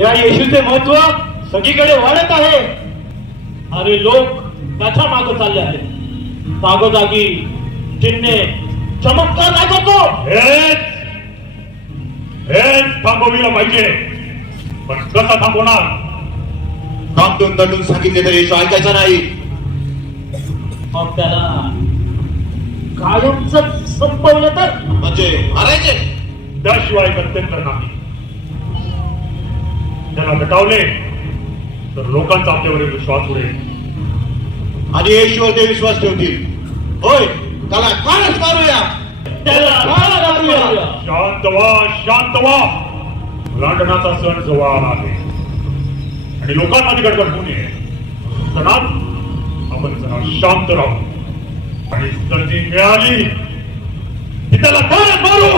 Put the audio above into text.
त्या येशूचे महत्व सगळीकडे वाढत आहे. अरे लोक त्याच्या मागे चालले आहेत. जागोजागी चिन्हे चमत्कार दाखवतो. हेच थांबविला पाहिजे, पण कसं थांबवणार? दाटून दाटून सांगितले तर येशू ऐकायचा नाही. मग त्याला कायमच संपवलं तर म्हणजे मारायचे. त्याशिवाय गत्यंतर नाही. त्याला मिटावले तर लोकांचा आपल्यावर विश्वास उडेल आणि येशूवर ते विश्वास ठेवतील. होय, त्याला फारच मारूया. त्याला मारूया. शांत व्हा, शांत व्हा. लांडणाचा सण जवळ आला आहे आणि लोकांमध्ये गडबड होऊ नये. सणात आपण जरा शांत राहू आणि संधी मिळाली की त्याला फारच मारू.